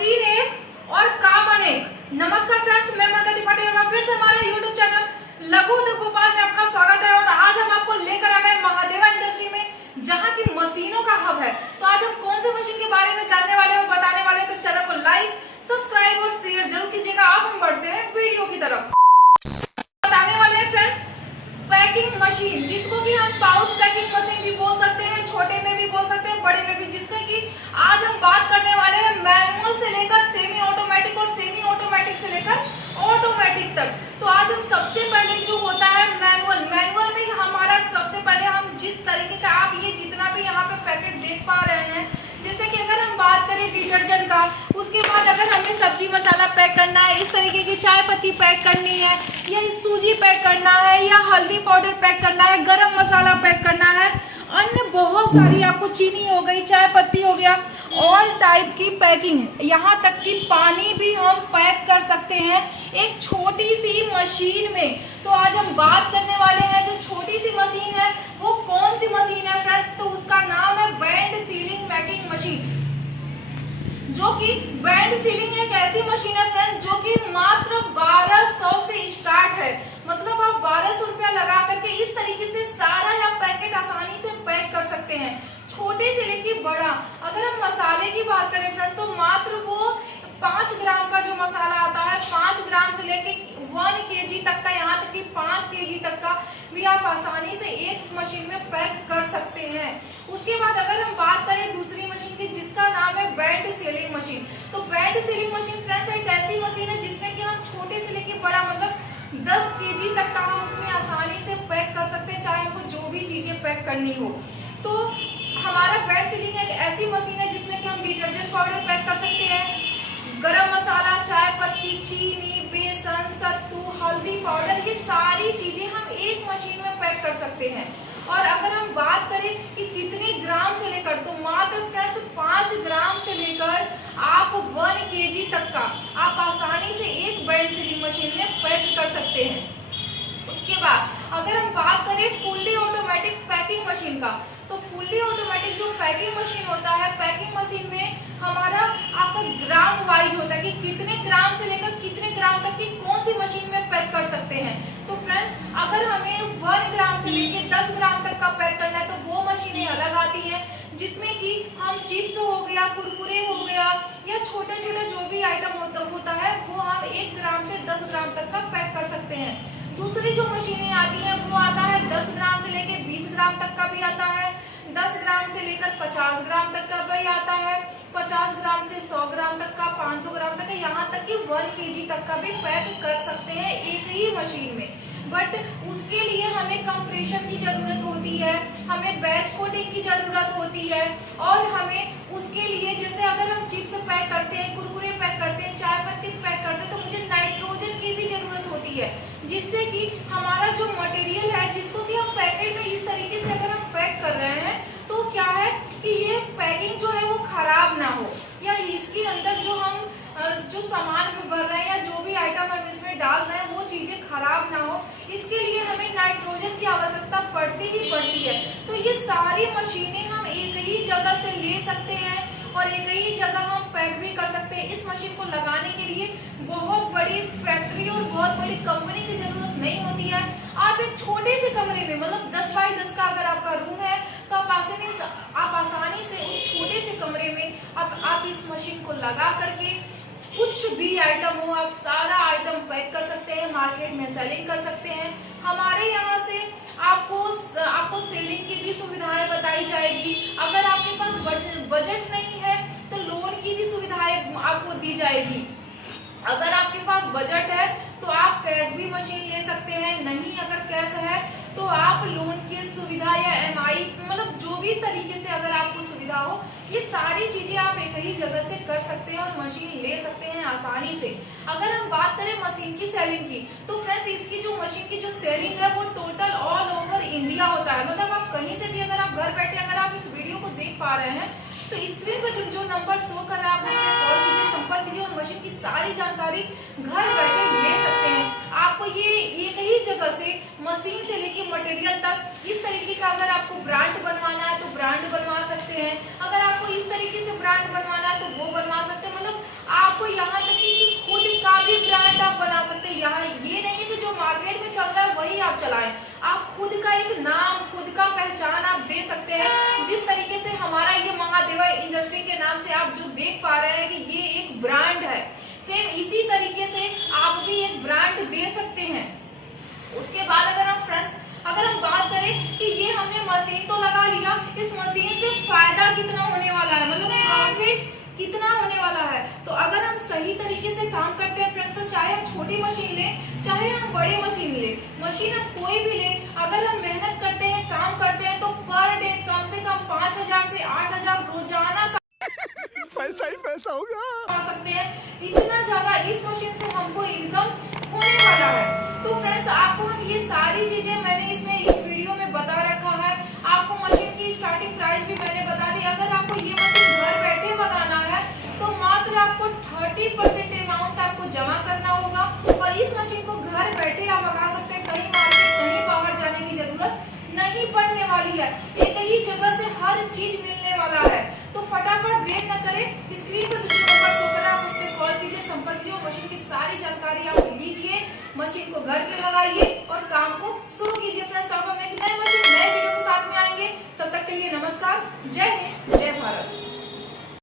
Machine एक और काम अनेक। नमस्कार फ्रेंड्स, मैं प्रगति पटेल फिर से हमारे यूट्यूब चैनल लघु उद्योग भोपाल में आपका स्वागत है। और आज हम आपको लेकर आ गए महादेवा इंडस्ट्री में, जहां की मशीनों का हब है। तो आज हम कौन से मशीन के बारे में जानने वाले और बताने वाले हैं, तो चैनल को लाइक, सब्सक्राइब और शेयर जरूर कीजिएगा। अब हम बढ़ते हैं वीडियो की तरफ। बताने वाले हैं फ्रेंड्स पैकिंग मशीन, जिसको कि हम पाउच पैकिंग मशीन भी बोल सकते हैं, छोटे में भी बोल सकते हैं, बड़े में भी। जिसका कि आज हम बात करने वाले हैं मैनुअल से लेकर सेमी ऑटोमेटिक और सेमी ऑटोमेटिक से लेकर ऑटोमेटिक तक। तो आज हम सबसे पहले जो होता है मैनुअल में हमारा सबसे पहले हम जिस तरीके का आप ये जितना भी यहाँ पे पैकेट देख पा रहे हैं, जैसे कि अगर हम बात करें डिटर्जेंट का, उसके बाद अगर हमें सब्जी मसाला पैक करना है, इस तरीके की चाय पत्ती पैक करनी है, या सूजी पैक करना है, या हल्दी पाउडर पैक करना है, गरम मसाला पैक करना है, अन्य बहुत सारी आपको चीनी हो गई, चाय पत्ती हो गया, ऑल टाइप की पैकिंग, यहाँ तक कि पानी भी हम पैक कर सकते हैं एक छोटी सी मशीन में। तो आज हम बात करने वाले हैं जो छोटी सी मशीन है वो कौन सी मशीन है फ्रेंड्स, तो उसका नाम है बैंड सीलिंग मेकिंग मशीन। जो कि बैंड सीलिंग एक ऐसी मशीन है फ्रेंड्स जो कि मात्र 1200 से स्टार्ट है। मतलब आप 1200 रुपया लगा करके इस तरीके से सारा या पैकेट आसानी से पैक कर सकते हैं, छोटे से लेके बड़ा। अगर हम मसाले की बात करें फ्रेंड्स, तो मात्र वो 5 ग्राम का जो मसाला आता है, 5 ग्राम से लेके 1 kg तक का, यहाँ तक कि 5 kg तक का भी आप आसानी से एक मशीन में पैक कर सकते हैं। उसके बाद अगर हम बात करें दूसरी मशीन की, जिसका नाम है बैंड सीलिंग मशीन। तो बैंड सीलिंग मशीन फ्रेंड्स एक ऐसी मशीन है जिसमें कि हम छोटे से लेके बड़ा, मतलब 10 kg तक का हम उसमें आसानी से पैक कर सकते हैं, चाहे हमको जो भी चीजें पैक करनी हो। तो हमारा बैंड सीलिंग एक ऐसी मशीन है जिसमें कि हम डिटर्जेंट पाउडर पैक कर सकते हैं, गरम मसाला, चाय पत्ती, चीनी, बेसन, सत्तू, हल्दी पाउडर, ये सारी चीजें हम एक मशीन में पैक कर सकते हैं। और अगर हम बात करें कि कितने ग्राम से लेकर, तो मात्र फ्रेंड्स 5 ग्राम से लेकर आप 1 kg तक का आप आसानी से एक बैंड सीलिंग मशीन में पैक कर सकते हैं। उसके बाद अगर हम बात करें फुल्ली ऑटोमेटिक पैकिंग मशीन का, तो फुल्ली ऑटोमेटिक जो पैकिंग मशीन होता है, पैकिंग मशीन में हमारा आपका ग्राम वाइज होता है कि कितने ग्राम से लेकर कितने ग्राम तक की कौन सी मशीन में पैक कर सकते हैं। तो फ्रेंड्स अगर हमें 1 ग्राम से लेकर 10 ग्राम तक का पैक करना है, तो वो मशीनें अलग आती हैं, जिसमें कि हम चिप्स हो गया, कुरकुरे हो गया, या छोटे छोटे जो भी आइटम होता है वो हम 1 ग्राम से 10 ग्राम तक का पैक कर सकते हैं। दूसरी जो मशीनें आती हैं वो आता है 10 ग्राम से लेकर 20 ग्राम तक का भी आता है, 10 ग्राम से लेकर 50 ग्राम तक का भी आता है, 50 ग्राम से 100 ग्राम तक का, 500 ग्राम तक का, यहाँ तक कि 1 kg तक का भी पैक कर सकते हैं एक ही मशीन में। बट उसके लिए हमें कंप्रेशन की जरूरत होती है, हमें बैच कोटिंग की जरूरत होती है, और हमें उसके लिए जैसे अगर हम चिप्स पैक करते हैं, कुरकुरे पैक करते हैं, चाय पत्ती पैक करते हैं, तो मुझे नाइट्रोजन की भी जरूरत होती है, जिससे कि हमारा जो मटेरियल है जिसको कि हम पैकेट में इस तरीके से अगर हम पैक कर रहे हैं, तो क्या है कि ये पैकिंग जो है वो खराब ना हो, या इसके अंदर जो हम जो सामान भर रहे हैं या जो भी आइटम हम इसमें डाल रहे हैं वो चीजें खराब ना हो, इसके लिए हमें नाइट्रोजन की आवश्यकता पड़ती ही पड़ती है। तो ये सारी मशीनें हम एक ही जगह से ले सकते हैं और एक ही जगह हम पैक भी कर सकते हैं। इस मशीन को लगाने के लिए बहुत बड़ी फैक्ट्री और बहुत बड़ी कंपनी की जरूरत नहीं होती है। आप एक छोटे से कमरे में, मतलब 10 बाई 10 का अगर आपका रूम है, तो आप आसानी से उस छोटे से कमरे में आप इस मशीन को लगा करके कुछ भी आइटम हो, आप सारा आइटम पैक कर सकते हैं, मार्केट में सेलिंग कर सकते हैं। हमारे यहाँ से आपको सेलिंग की भी सुविधाएं बताई जाएगी। अगर आपके पास बजट नहीं है तो लोन की भी सुविधाएं आपको दी जाएगी। अगर आपके पास बजट है तो आप कैश भी मशीन ले सकते हैं, नहीं अगर कैश है तो आप लोन की सुविधा या MI, मतलब जो भी तरीके से अगर आपको सुविधा हो, ये सारी चीजें आप एक ही जगह से कर सकते हैं और मशीन ले सकते हैं आसानी से। अगर हम बात करें मशीन की सेलिंग की, तो फ्रेंड्स इसकी जो मशीन की जो सेलिंग है वो टोटल ऑल ओवर इंडिया होता है। मतलब आप कहीं से भी अगर आप घर बैठे अगर आप इस वीडियो को देख पा रहे हैं, तो स्क्रीन पर जो नंबर शो कर रहा है आप उसमें कॉल कीजिए, संपर्क कीजिए और मशीन की सारी जानकारी घर बैठे ले सकते हैं। आपको ये एक ही जगह से मशीन से लेके मटेरियल तक इस तरीके का अगर आपको ब्रांड बनवाना है तो ब्रांड बनवा सकते हैं, अगर आपको इस तरीके से ब्रांड बनवाना है तो वो बनवा सकते हैं। मतलब देख पा रहे हैं कि ये एक ब्रांड है। सेम इसी तरीके से आप भी एक ब्रांड दे सकते हैं। उसके बाद अगर हम बात करें कि ये हमने मशीन तो लगा लिया, इस मशीन से फायदा कितना होने वाला है, मतलब प्रॉफिट कितना होने वाला है। तो अगर हम सही तरीके से काम करते हैं फ्रेंड्स, तो चाहे हम छोटी मशीन लें चाहे हम बड़ी मशीन लें, मशीन हम कोई भी लें, अगर हम मेहनत करते हैं, काम करते हैं, तो पर डे कम से कम 5,000 से 8,000 रोजाना पैसा ही पैसा होगा आ सकते हैं। इतना ज्यादा इस मशीन से हमको इनकम होने वाला है। तो फ्रेंड्स, आपको हम ये सारी चीजें मैंने इस वीडियो में बता रखा है। आपको मशीन की स्टार्टिंग प्राइस भी मैंने बता दी। अगर आपको ये मशीन घर बैठे बनाना है तो मात्र आपको 30% अमाउंट आपको जमा करना होगा और इस मशीन को घर बैठे आप लगा सकते हैं। कहीं मार्केट कहीं बाहर जाने की जरूरत नहीं पड़ने वाली है, एक ही जगह से हर चीज मिलने वाला है। तो फटाफट देर न करें, स्क्रीन पर जो नंबर शो कर रहा है आप उस पर कॉल कीजिए, संपर्क कीजिए, मशीन की सारी जानकारी आप लीजिए, मशीन को घर पे लगाइए और काम को शुरू कीजिए। फ्रेंड्स, अब हम एक नए वीडियो के साथ में आएंगे। तब तक के लिए नमस्कार, जय हिंद, जय भारत।